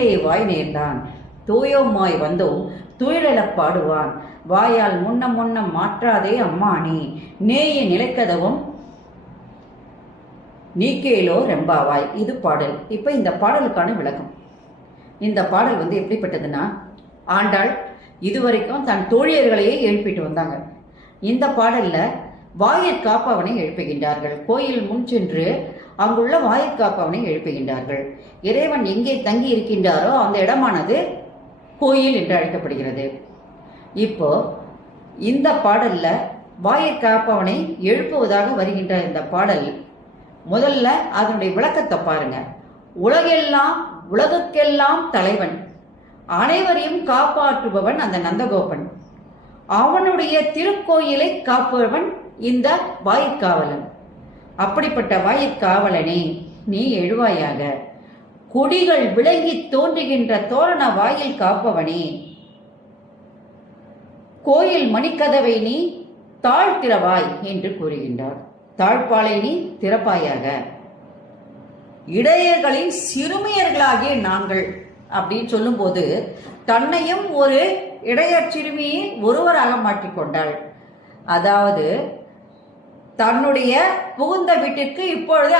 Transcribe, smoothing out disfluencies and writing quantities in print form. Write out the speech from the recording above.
வானிலே வாய் நேர்ந்தான். தூயோமாய் வந்தோம் துயிலெழப் பாடுவான். வாயால் முன்னம் மாற்றாதே அம்மானி, நேய நிலைக்கதவும் நீக்கேலோ ரெம்பாவாய். இது பாடல். இப்ப இந்த பாடலுக்கான விளக்கம். இந்த பாடல் எப்படிப்பட்டதுன்னா, ஆண்டாள் இதுவரைக்கும் தன் தோழியர்களையே எழுப்பிட்டு வந்தாங்க. இந்த பாடல்ல வாயிற்காப்பவனை எழுப்புகின்றார்கள். கோயில் முன் சென்று அங்குள்ள வாயிற்காப்பவனை எழுப்புகின்றார்கள். இறைவன் எங்கே தங்கி இருக்கின்றாரோ அந்த இடமானது கோயில் என்று அழைக்கப்படுகிறது. இப்போ இந்த பாடல்ல வாயிற்காப்பவனை எழுப்புவதாக வருகின்ற இந்த பாடல், முதல்ல அதனுடைய விளக்கத்தை பாருங்க. உலகுக்கெல்லாம் தலைவன், அனைவரையும் காப்பாற்றுபவன் அந்த நந்தகோபன். அவனுடைய திருக்கோயிலை காப்பவன் இந்த வாயிற்காவலன். அப்படிப்பட்ட வாயிற்காவலனே, நீ எழுவாயாக. கொடிகள் விளங்கி தோன்றுகின்ற தோரண வாயில் காப்பவனே, கோயில் மணிக்கதவை நீ தாழ்த்திறவாய் என்று கூறுகின்றார். தாழ்பாலை நீ திறப்பாயாக. இடையர்களின் சிறுமியர்களாகிய நாங்கள் அப்படின்னு சொல்லும் போது, தன்னையும் ஒரு இடையர் சிறுமியை ஒருவராக மாற்றிக்கொண்டாள். அதாவது தன்னுடைய புகுந்த வீட்டிற்கு இப்பொழுது